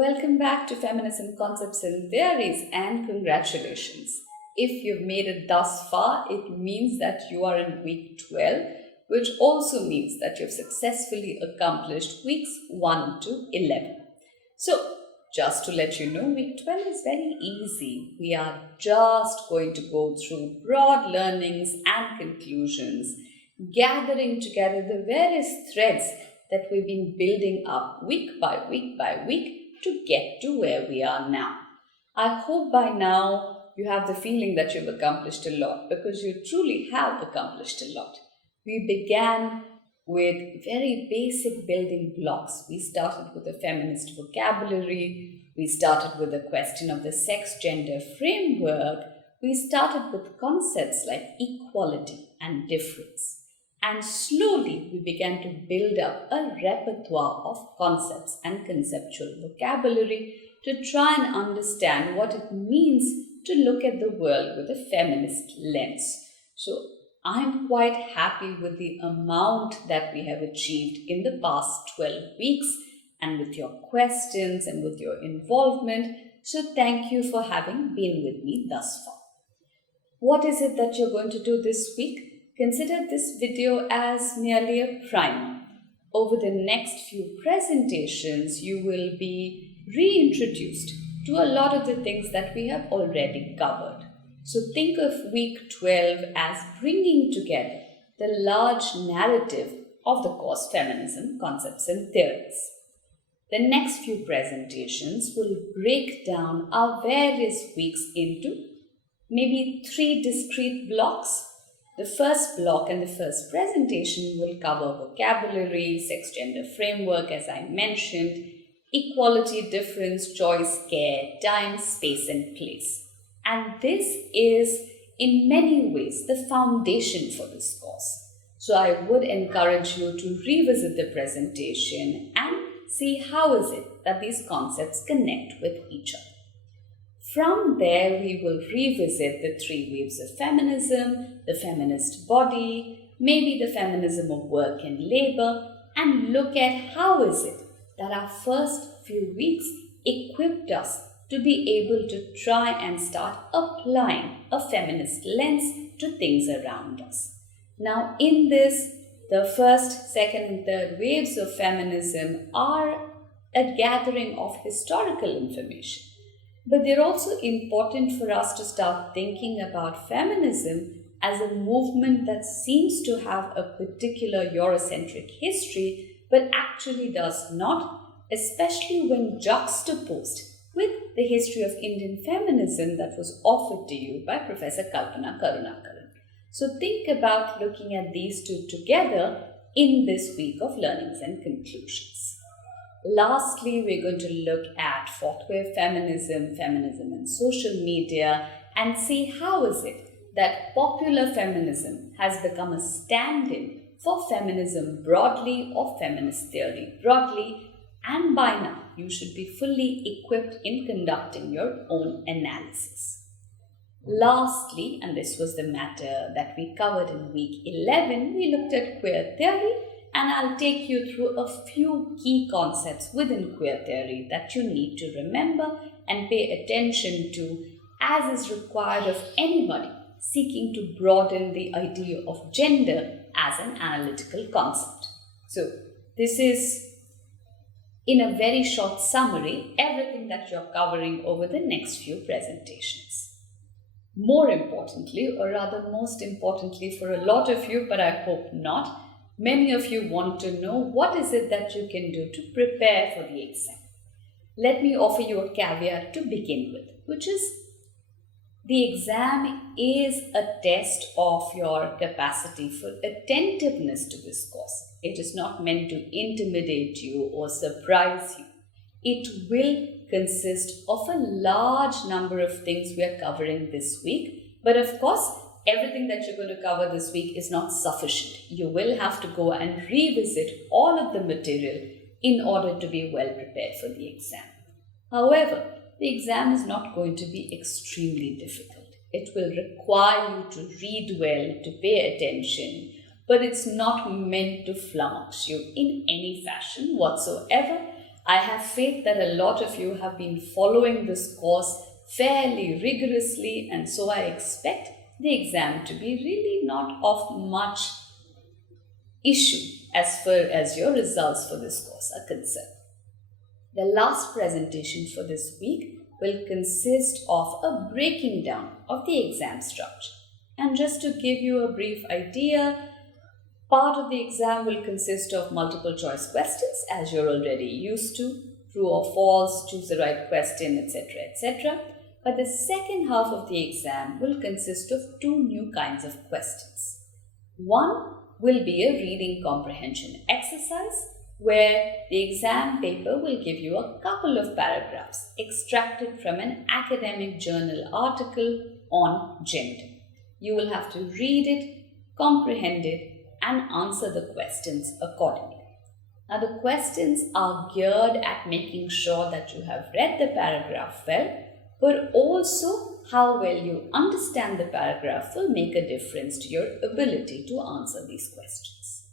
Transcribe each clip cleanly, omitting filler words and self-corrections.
Welcome back to Feminism Concepts and Theories, and congratulations. If you've made it thus far, it means that you are in week 12, which also means that you've successfully accomplished weeks 1 to 11. So, just to let you know, week 12 is very easy. We are just going to go through broad learnings and conclusions, gathering together the various threads that we've been building up week by week by week to get to where we are now. I hope by now you have the feeling that you've accomplished a lot, because you truly have accomplished a lot. We began with very basic building blocks. We started with a feminist vocabulary. We started with the question of the sex-gender framework. We started with concepts like equality and difference. And slowly we began to build up a repertoire of concepts and conceptual vocabulary to try and understand what it means to look at the world with a feminist lens. So I'm quite happy with the amount that we have achieved in the past 12 weeks, and with your questions and with your involvement. So thank you for having been with me thus far. What is it that you're going to do this week? Consider this video as merely a primer. Over the next few presentations, you will be reintroduced to a lot of the things that we have already covered. So think of week 12 as bringing together the large narrative of the course Feminism, Concepts and Theories. The next few presentations will break down our various weeks into maybe 3 discrete blocks. The first block and the first presentation will cover vocabulary, sex-gender framework, as I mentioned, equality, difference, choice, care, time, space, and place. And this is in many ways the foundation for this course. So I would encourage you to revisit the presentation and see how is it that these concepts connect with each other. From there, we will revisit the 3 waves of feminism, the feminist body, maybe the feminism of work and labor, and look at how is it that our first few weeks equipped us to be able to try and start applying a feminist lens to things around us. Now, in this, the first, second, and third waves of feminism are a gathering of historical information. But they're also important for us to start thinking about feminism as a movement that seems to have a particular Eurocentric history, but actually does not, especially when juxtaposed with the history of Indian feminism that was offered to you by Professor Kalpana Karunakaran. So think about looking at these two together in this week of learnings and conclusions. Lastly, we're going to look at fourth wave feminism, feminism and social media, and see how is it that popular feminism has become a stand-in for feminism broadly or feminist theory broadly, and by now you should be fully equipped in conducting your own analysis. Lastly, and this was the matter that we covered in week 11, we looked at queer theory, and I'll take you through a few key concepts within queer theory that you need to remember and pay attention to, as is required of anybody seeking to broaden the idea of gender as an analytical concept. So this is, in a very short summary, everything that you're covering over the next few presentations. More importantly, or rather most importantly for a lot of you, but I hope not, many of you want to know what is it that you can do to prepare for the exam. Let me offer you a caveat to begin with, which is the exam is a test of your capacity for attentiveness to this course. It is not meant to intimidate you or surprise you. It will consist of a large number of things we are covering this week, but of course, everything that you're going to cover this week is not sufficient. You will have to go and revisit all of the material in order to be well prepared for the exam. However, the exam is not going to be extremely difficult. It will require you to read well, to pay attention, but it's not meant to flummox you in any fashion whatsoever. I have faith that a lot of you have been following this course fairly rigorously, and so I expect the exam to be really not of much issue as far as your results for this course are concerned. The last presentation for this week will consist of a breaking down of the exam structure. And just to give you a brief idea, part of the exam will consist of multiple choice questions, as you're already used to, true or false, choose the right question, etc., etc. But the second half of the exam will consist of two new kinds of questions. One will be a reading comprehension exercise, where the exam paper will give you a couple of paragraphs extracted from an academic journal article on gender. You will have to read it, comprehend it, and answer the questions accordingly. Now, the questions are geared at making sure that you have read the paragraph well, but also how well you understand the paragraph will make a difference to your ability to answer these questions.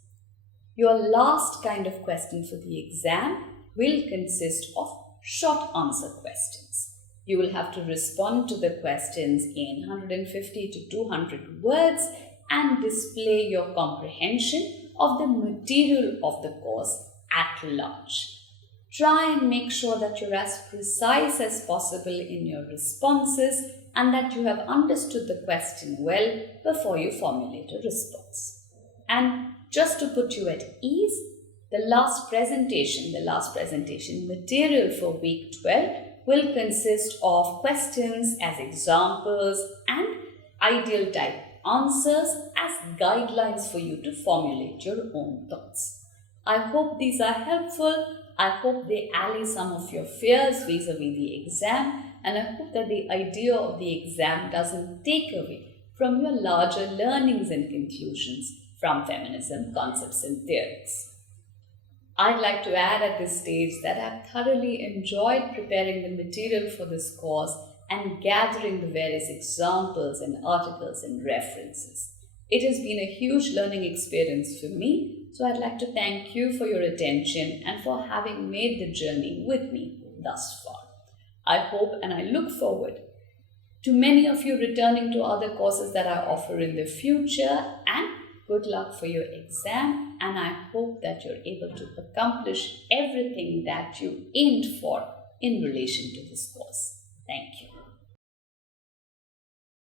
Your last kind of question for the exam will consist of short answer questions. You will have to respond to the questions in 150 to 200 words and display your comprehension of the material of the course at large. Try and make sure that you're as precise as possible in your responses and that you have understood the question well before you formulate a response. And just to put you at ease, the last presentation material for week 12 will consist of questions as examples and ideal type answers as guidelines for you to formulate your own thoughts. I hope these are helpful. I hope they allay some of your fears vis-a-vis the exam, and I hope that the idea of the exam doesn't take away from your larger learnings and conclusions from feminism concepts and theories. I'd like to add at this stage that I've thoroughly enjoyed preparing the material for this course and gathering the various examples and articles and references. It has been a huge learning experience for me, so I'd like to thank you for your attention and for having made the journey with me thus far. I hope and I look forward to many of you returning to other courses that I offer in the future, and good luck for your exam, and I hope that you're able to accomplish everything that you aimed for in relation to this course.